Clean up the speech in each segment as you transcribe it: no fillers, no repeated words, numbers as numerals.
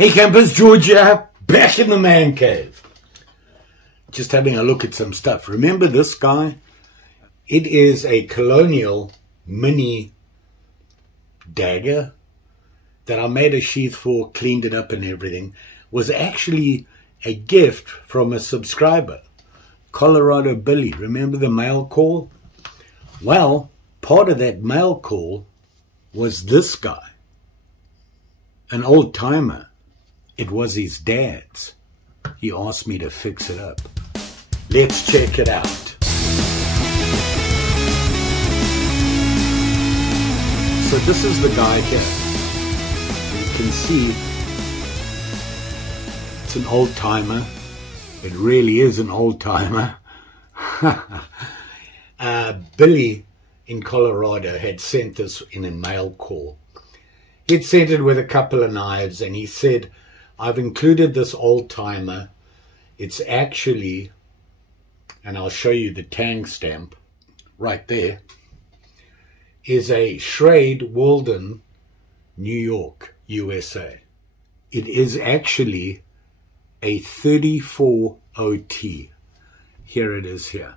Hey campers, Georgia, back in the man cave. Just having a look at some stuff. Remember this guy? It is a colonial mini dagger that I made a sheath for, cleaned it up and everything. Was actually a gift from a subscriber, Colorado Bily. Remember the mail call? Well, part of that mail call was this guy, an old timer. It was his dad's. He asked me to fix it up. Let's check it out. So this is the guy here. You can see it's an old timer. It really is an old timer. Billy in Colorado had sent this in a mail call. He'd sent it with a couple of knives, and he said, I've included this old timer. It's actually, and I'll show you the tang stamp right there, is a Schrade Walden, New York, USA. It is actually a 34 OT. Here it is here.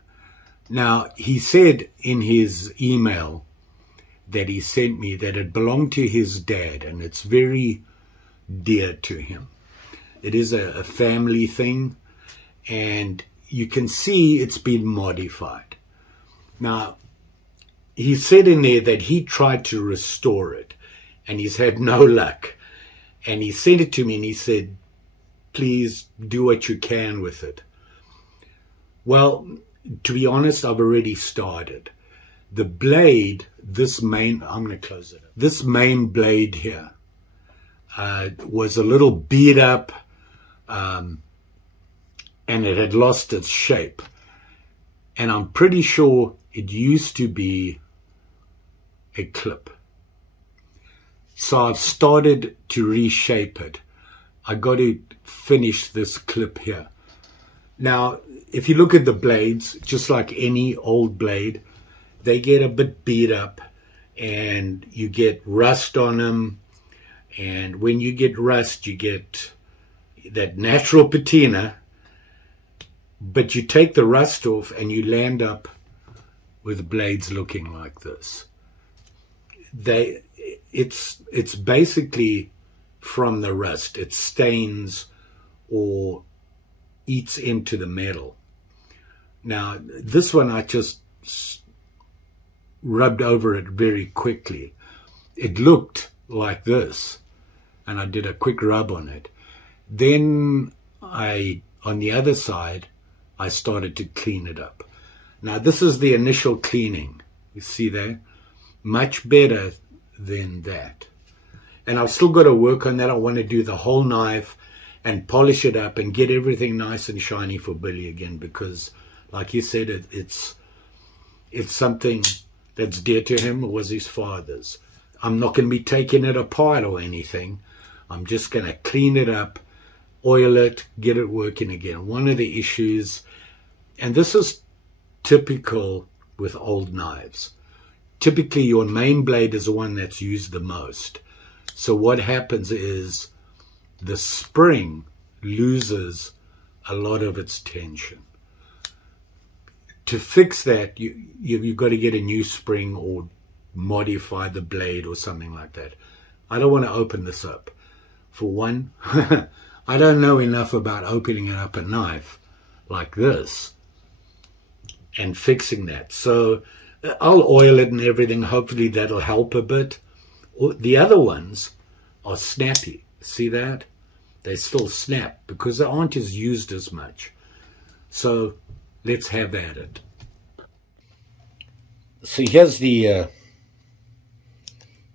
Now, he said in his email that he sent me that it belonged to his dad, and it's very dear to him. It is a family thing, and you can see it's been modified. Now, he said in there that he tried to restore it, and he's had no luck. And he sent it to me, and he said, please do what you can with it. Well, to be honest, I've already started. The blade, this main, I'm going to close it up. This main blade here was a little beat up, and it had lost its shape. And I'm pretty sure it used to be a clip. So I've started to reshape it. I got to finish this clip here. Now, if you look at the blades, just like any old blade, they get a bit beat up and you get rust on them. And when you get rust, you get that natural patina, but you take the rust off and you land up with blades looking like this. It's basically from the rust. It stains or eats into the metal. Now, this one I just rubbed over it very quickly. It looked like this, and I did a quick rub on it. Then on the other side, I started to clean it up. Now, this is the initial cleaning. You see there? Much better than that. And I've still got to work on that. I want to do the whole knife and polish it up and get everything nice and shiny for Billy again, because, like you said, it's something that's dear to him. It was his father's. I'm not going to be taking it apart or anything. I'm just going to clean it up, oil it, get it working again. One of the issues, and this is typical with old knives, typically your main blade is the one that's used the most. So what happens is the spring loses a lot of its tension. To fix that, you've got to get a new spring or modify the blade or something like that. I don't want to open this up. For one, I don't know enough about opening it up a knife like this and fixing that. So I'll oil it and everything. Hopefully that'll help a bit. The other ones are snappy. See that? They still snap because they aren't as used as much. So let's have at it. So here's the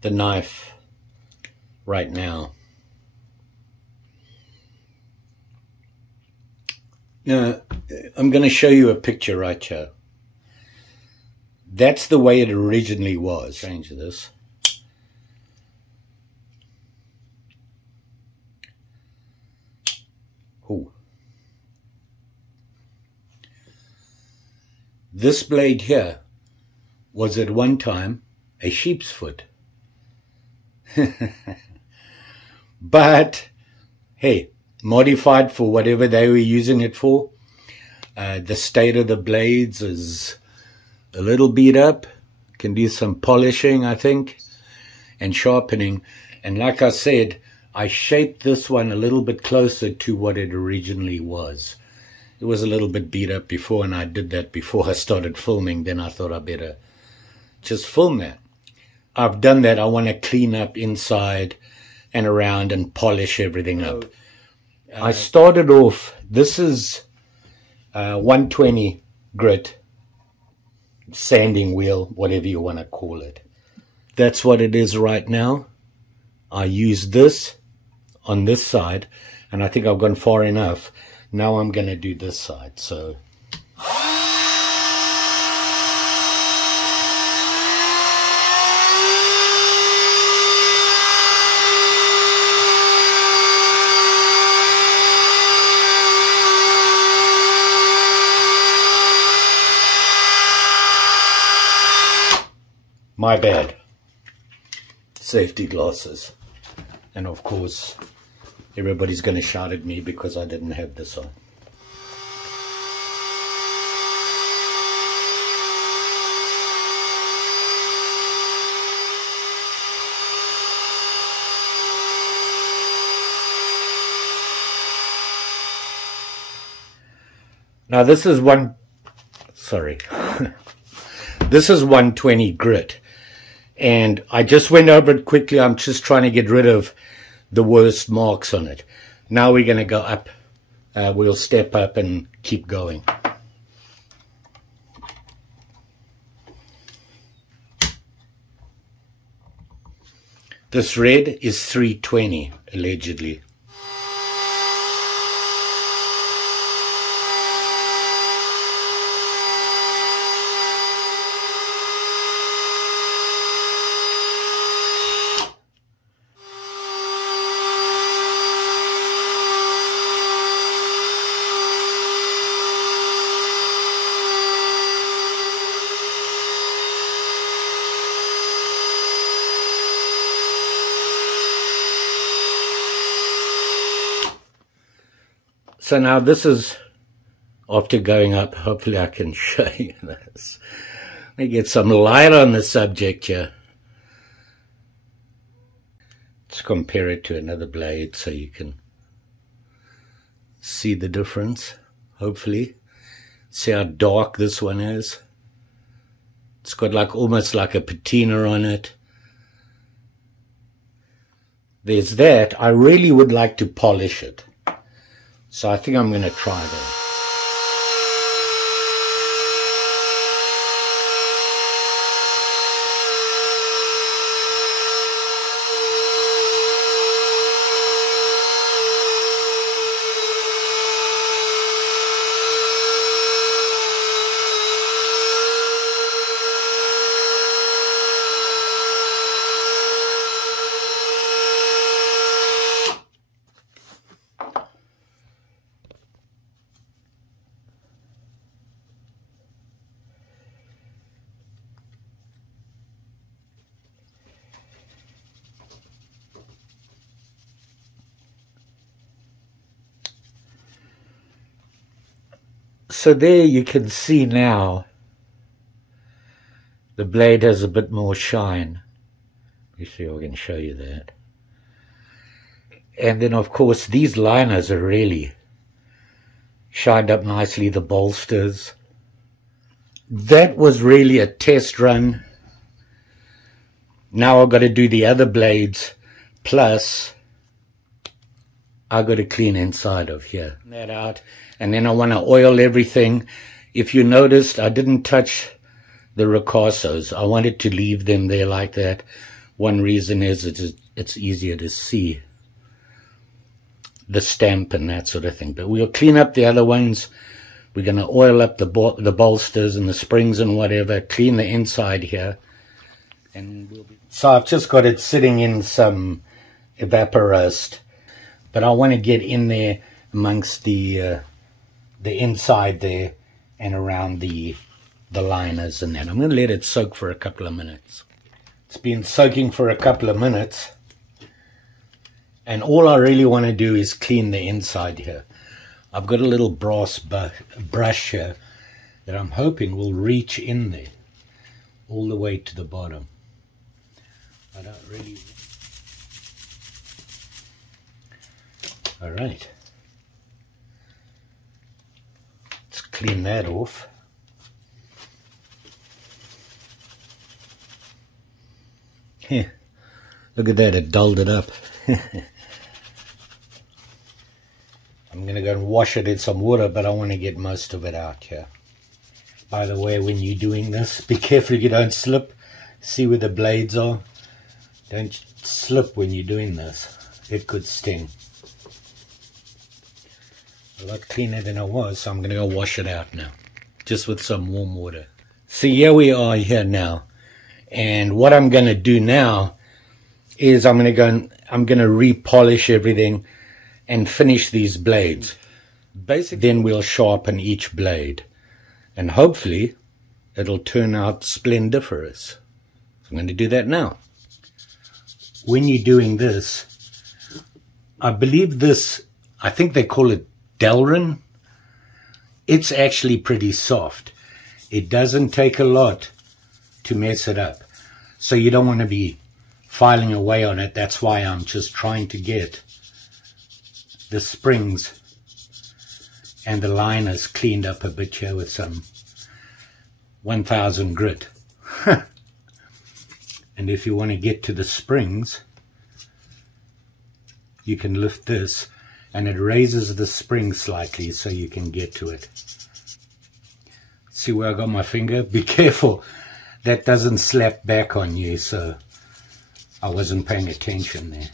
knife right now. Now, I'm going to show you a picture right here. That's the way it originally was. Change this. Ooh. This blade here was at one time a sheep's foot. But hey, modified for whatever they were using it for. The state of the blades is a little beat up. Can do some polishing, I think, and sharpening. And like I said, I shaped this one a little bit closer to what it originally was. It was a little bit beat up before, and I did that before I started filming. Then I thought I better just film that. I've done that. I want to clean up inside and around and polish everything up. I started off, this is 120 grit, sanding wheel, whatever you want to call it. That's what it is right now. I use this on this side, and I think I've gone far enough. Now I'm going to do this side. So my bad. Safety glasses. And of course, everybody's going to shout at me because I didn't have this on. Now this is this is 120 grit. And I just went over it quickly. I'm just trying to get rid of the worst marks on it. Now we're going to go up. We'll step up and keep going. This red is 320, allegedly. So now this is, after going up, hopefully I can show you this. Let me get some light on the subject here. Let's compare it to another blade so you can see the difference, hopefully. See how dark this one is. It's got like almost like a patina on it. There's that. I really would like to polish it. So I think I'm going to try that. So there you can see now the blade has a bit more shine. You see, I can show you that. And then of course these liners are really shined up nicely, the bolsters. That was really a test run. Now I've got to do the other blades, plus I've got to clean inside of here. That out. And then I want to oil everything. If you noticed, I didn't touch the ricassos. I wanted to leave them there like that. One reason is it's easier to see the stamp and that sort of thing. But we'll clean up the other ones. We're going to oil up the bolsters and the springs and whatever. Clean the inside here. And so I've just got it sitting in some evaporust. But I want to get in there amongst the inside there and around the liners and that. I'm going to let it soak for a couple of minutes. It's been soaking for a couple of minutes, And all I really want to do is clean the inside here. I've got a little brass brush here that I'm hoping will reach in there all the way to the bottom. I don't really... All right. Let's clean that off. Here, look at that, it dulled it up. I'm going to go and wash it in some water, but I want to get most of it out here. By the way, when you're doing this, be careful you don't slip. See where the blades are? Don't slip when you're doing this. It could sting. A lot cleaner than it was, so I'm going to go wash it out now. Just with some warm water. See, here we are here now. And what I'm going to do now is I'm going to repolish everything and finish these blades. Basically, then we'll sharpen each blade. And hopefully, it'll turn out splendiferous. So I'm going to do that now. When you're doing this, I believe this, I think they call it Delrin. It's actually pretty soft. It doesn't take a lot to mess it up. So you don't want to be filing away on it. That's why I'm just trying to get the springs and the liners cleaned up a bit here with some 1000 grit. And if you want to get to the springs, you can lift this and it raises the spring slightly so you can get to it. See where I got my finger? Be careful that doesn't slap back on you, so I wasn't paying attention there.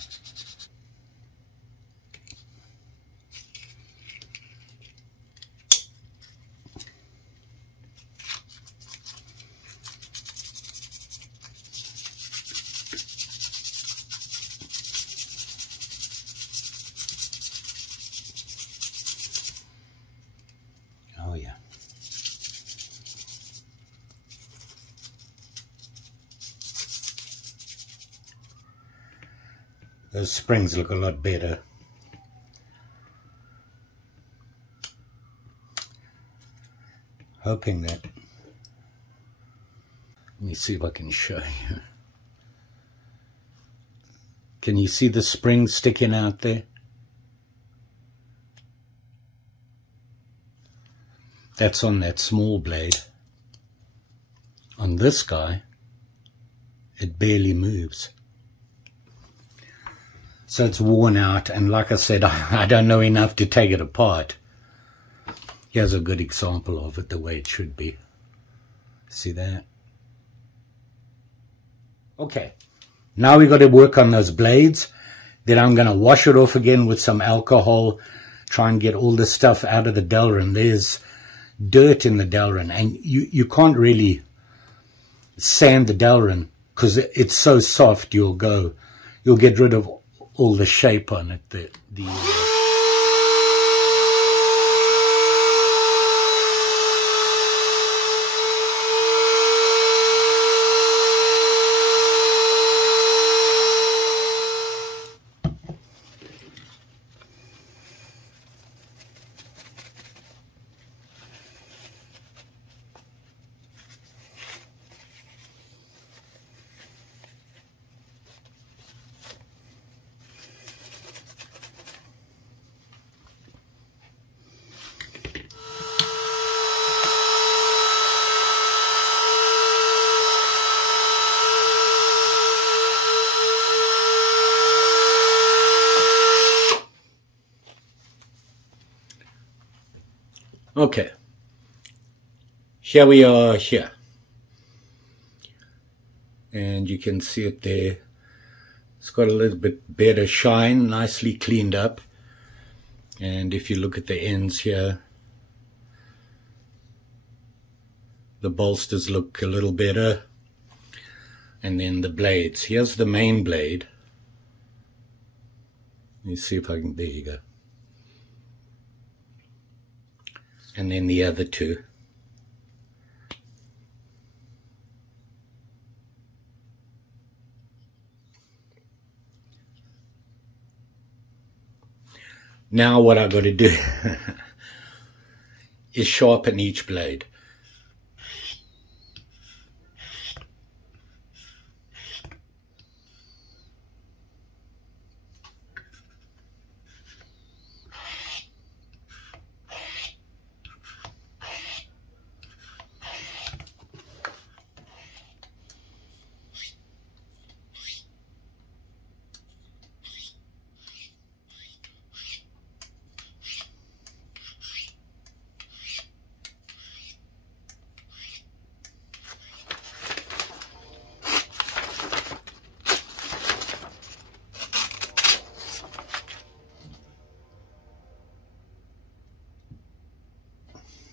Oh yeah. Those springs look a lot better. Hoping that... Let me see if I can show you. Can you see the spring sticking out there? That's on that small blade. On this guy, it barely moves. So it's worn out, and like I said, I don't know enough to take it apart. Here's a good example of it, the way it should be. See that? Okay, now we've got to work on those blades. Then I'm going to wash it off again with some alcohol, try and get all the stuff out of the Delrin. There's dirt in the Delrin, and you can't really sand the Delrin because it's so soft. You'll get rid of all the shape on it. Okay, here we are here, and you can see it there. It's got a little bit better shine, nicely cleaned up. And if you look at the ends here, the bolsters look a little better. And then the blades, here's the main blade. Let me see if I can, there you go. And then the other two. Now what I've got to do is sharpen each blade.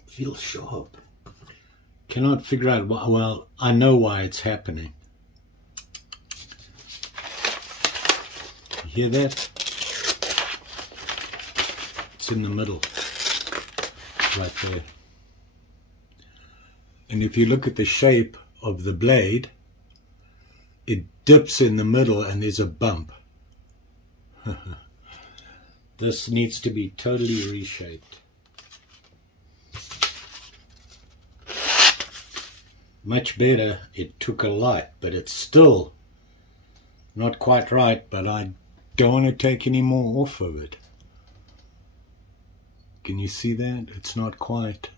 Feels sharp. Cannot figure out why. Well, I know why it's happening. You hear that? It's in the middle, right there. And if you look at the shape of the blade, it dips in the middle and there's a bump. This needs to be totally reshaped. Much better. It took a lot, but it's still not quite right, but I don't want to take any more off of it. Can you see that? It's not quite.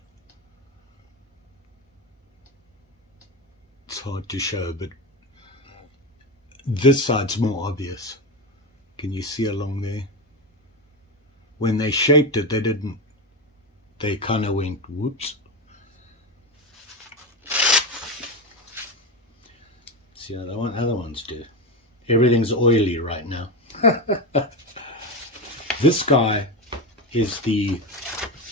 It's hard to show, but this side's more obvious. Can you see along there? When they shaped it, they kind of went, whoops. See how the other ones do. Everything's oily right now. This guy is the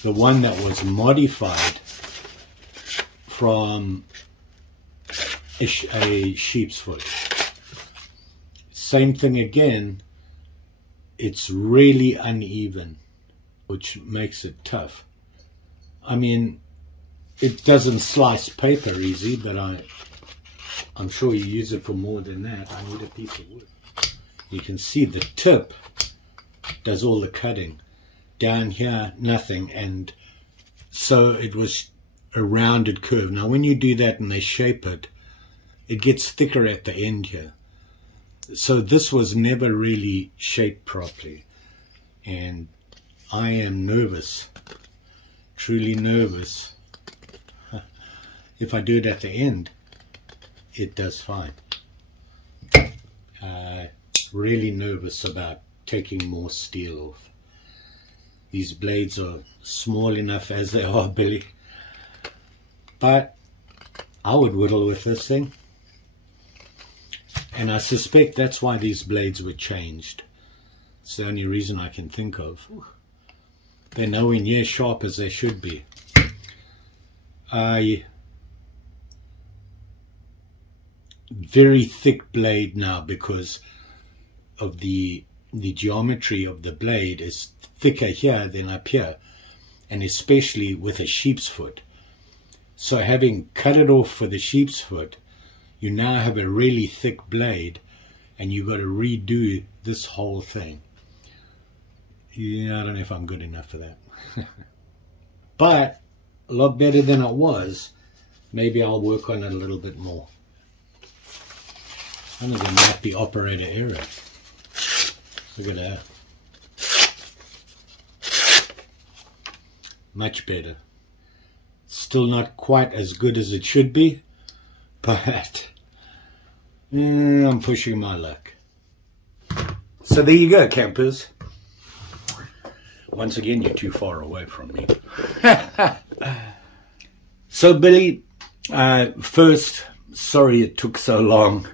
one that was modified from a sheep's foot. Same thing again. It's really uneven, which makes it tough. I mean, it doesn't slice paper easy, but I'm sure you use it for more than that. I need a piece of wood. You can see the tip does all the cutting. Down here, nothing. And so it was a rounded curve. Now when you do that and they shape it, it gets thicker at the end here. So this was never really shaped properly. And I am nervous, truly nervous. If I do it at the end, it does fine. Really nervous about taking more steel off. These blades are small enough as they are, Billy. But I would whittle with this thing. And I suspect that's why these blades were changed. It's the only reason I can think of. They're nowhere near sharp as they should be. Very thick blade now because of the geometry of the blade is thicker here than up here, and especially with a sheep's foot. So having cut it off for the sheep's foot, you now have a really thick blade and you've got to redo this whole thing. Yeah, I don't know if I'm good enough for that. But a lot better than it was. Maybe I'll work on it a little bit more. I think there might be operator error. Look at that. Much better. Still not quite as good as it should be, but I'm pushing my luck. So there you go, campers. Once again, you're too far away from me. So Billy, first, sorry it took so long.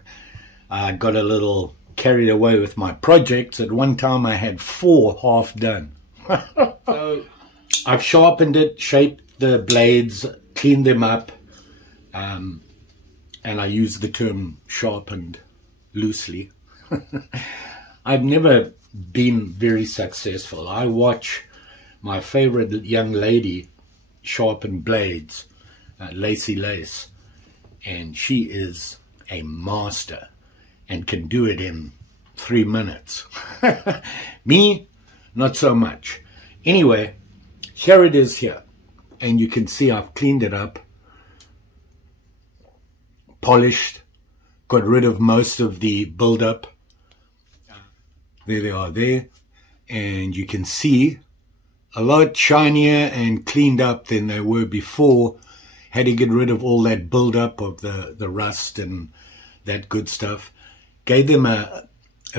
I got a little carried away with my projects. At one time I had 4 half done. So I've sharpened it, shaped the blades, cleaned them up, and I use the term sharpened loosely. I've never been very successful. I watch my favorite young lady sharpen blades, Lacey Lace, and she is a master and can do it in 3 minutes. Me, not so much. Anyway, here it is here. And you can see I've cleaned it up, polished, got rid of most of the build-up. There they are there. And you can see a lot shinier and cleaned up than they were before. Had to get rid of all that build-up of the rust and that good stuff. Gave them a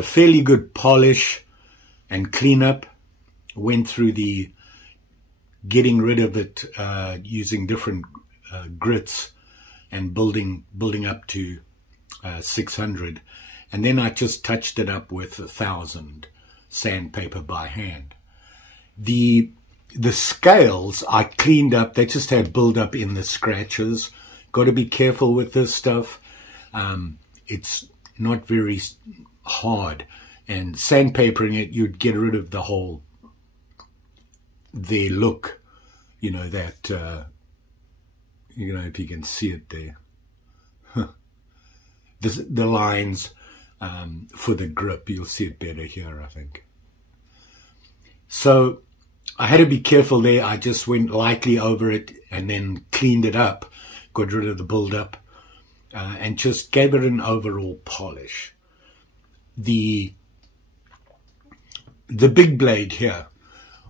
fairly good polish and cleanup. Went through the getting rid of it using different grits and building up to 600. And then I just touched it up with 1,000 sandpaper by hand. The scales I cleaned up. They just had build up in the scratches. Got to be careful with this stuff. It's not very hard, and sandpapering it, you'd get rid of the whole their look. You know that. You know, if you can see it there. The lines for the grip, you'll see it better here, I think. So I had to be careful there. I just went lightly over it and then cleaned it up, got rid of the build-up, and just gave it an overall polish. The big blade here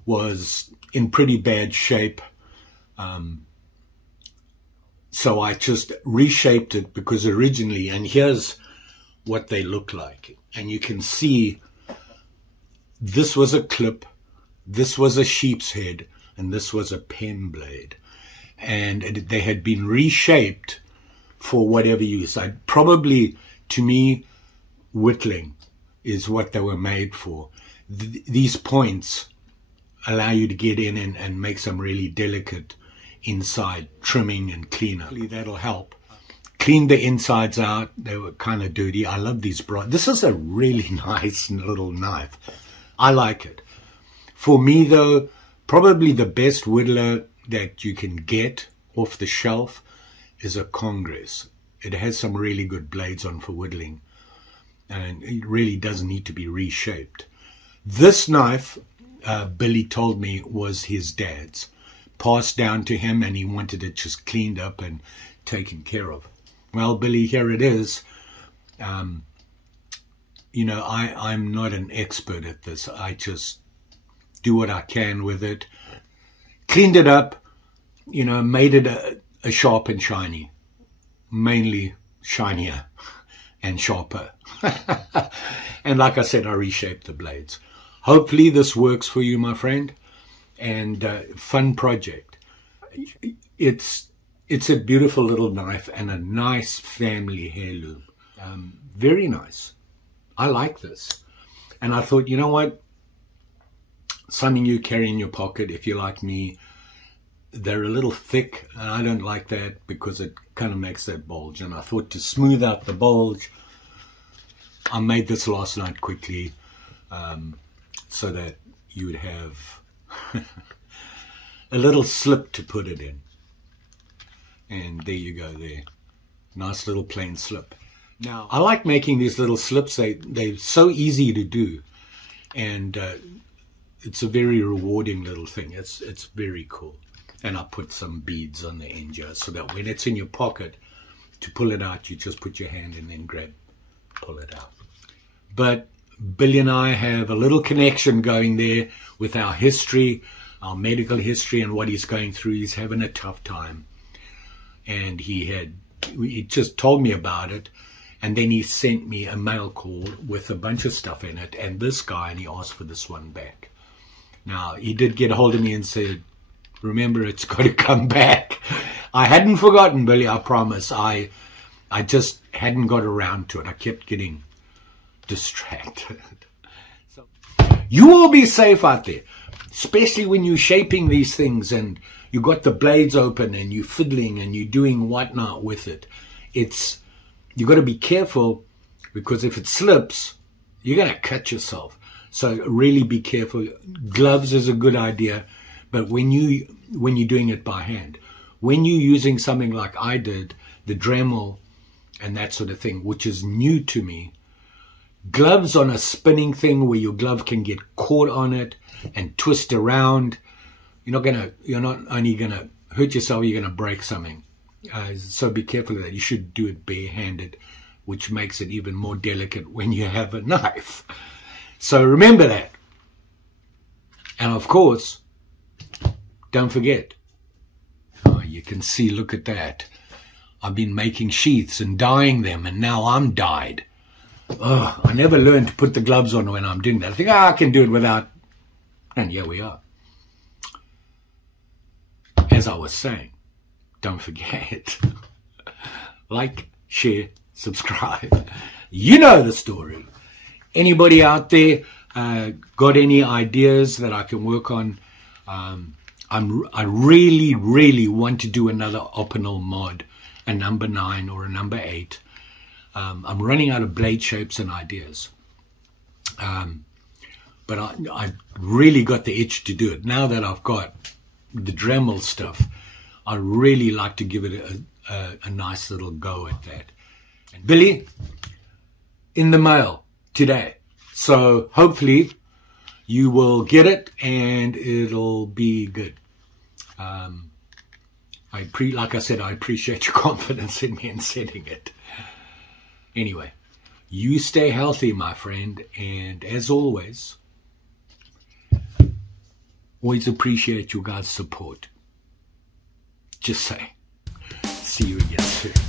was in pretty bad shape, so I just reshaped it, because originally, and here's what they look like, and you can see this was a clip, this was a sheep's head, and this was a pen blade, and they had been reshaped for whatever use. Probably, to me, whittling is what they were made for. These points allow you to get in and make some really delicate inside trimming and cleanup. Hopefully that'll help. Cleaned the insides out. They were kind of dirty. I love these bright. This is a really nice little knife. I like it. For me, though, probably the best whittler that you can get off the shelf is a Congress. It has some really good blades on for whittling, and it really doesn't need to be reshaped. This knife, Billy told me, was his dad's. Passed down to him, and he wanted it just cleaned up and taken care of. Well, Billy, here it is. You know, I'm not an expert at this. I just do what I can with it. Cleaned it up, you know, made it a sharp and shiny. Mainly shinier and sharper. And like I said, I reshaped the blades. Hopefully this works for you, my friend. And fun project. It's a beautiful little knife and a nice family heirloom. Very nice. I like this. And I thought, you know what? Something you carry in your pocket, if you're like me. They're a little thick, and I don't like that because it kind of makes that bulge. And I thought, to smooth out the bulge, I made this last night quickly, so that you would have a little slip to put it in. And there you go there. Nice little plain slip. Now, I like making these little slips. They're so easy to do. And it's a very rewarding little thing. It's very cool. And I put some beads on the end here, so that when it's in your pocket, to pull it out, you just put your hand and then pull it out. But Billy and I have a little connection going there with our history, our medical history, and what he's going through. He's having a tough time. And he just told me about it. And then he sent me a mail call with a bunch of stuff in it. And this guy, and he asked for this one back. Now, he did get a hold of me and said, remember, it's got to come back. I hadn't forgotten, Billy, I promise. I just hadn't got around to it. I kept getting distracted. So, you all be safe out there, especially when you're shaping these things and you got the blades open and you're fiddling and you're doing whatnot with it. You got to be careful, because if it slips, you're going to cut yourself. So really be careful. Gloves is a good idea. But when you're doing it by hand, when you're using something like I did, the Dremel and that sort of thing, which is new to me, gloves on a spinning thing where your glove can get caught on it and twist around, you're not only gonna hurt yourself, you're gonna break something. So be careful of that. You should do it barehanded, which makes it even more delicate when you have a knife. So remember that. And of course, don't forget. Oh, you can see, look at that. I've been making sheaths and dyeing them, and now I'm dyed. Oh, I never learned to put the gloves on when I'm doing that. I think, I can do it without. And here we are. As I was saying, don't forget. Like, share, subscribe. You know the story. Anybody out there got any ideas that I can work on? I really, really want to do another optional mod, a number 9 or a number 8. I'm running out of blade shapes and ideas. But I really got the itch to do it. Now that I've got the Dremel stuff, I really like to give it a nice little go at that. And Billy, in the mail today. So hopefully you will get it and it'll be good. Like I said, I appreciate your confidence in me in sending it. Anyway, you stay healthy, my friend, and as always appreciate your guys' support. Just say, see you again soon.